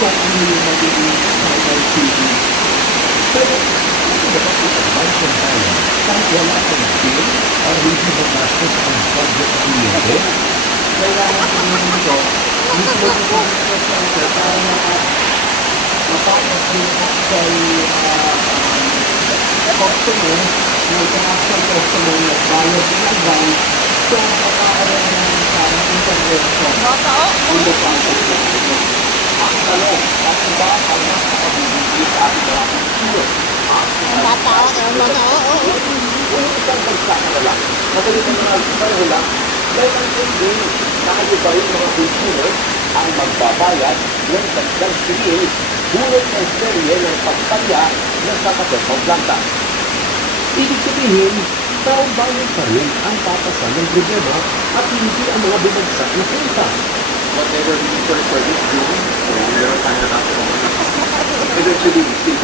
kung ano yung magiging final CD. Pero, ano ba ito advice ng bayan kahit wala kang bill para hindi magastos ang budget ng kliyente? Kailangan tingin nito, mismo sa computer center para mapapag yung actual customer, yung actual customer nagbayad in advance, so magkakaroon ng parang intervention in the process ng ito. Ang tanong, bakit ba ang nakakabibigay sa ating mga consumer? Kung isang bansa na lang, magalitan na pareho lang, dahil ang hindi tayo ba yung mga consumers ang magbabayad ng dagdag CA dulot ng serye ng pagpalya ng Sacapetong Planta. Ibig sabihin, taong bayan pa rin ang papasan ng problema at hindi ang mga bumagsak na kwenta. Whatever we need for this room, so meron tayo na eventually, we still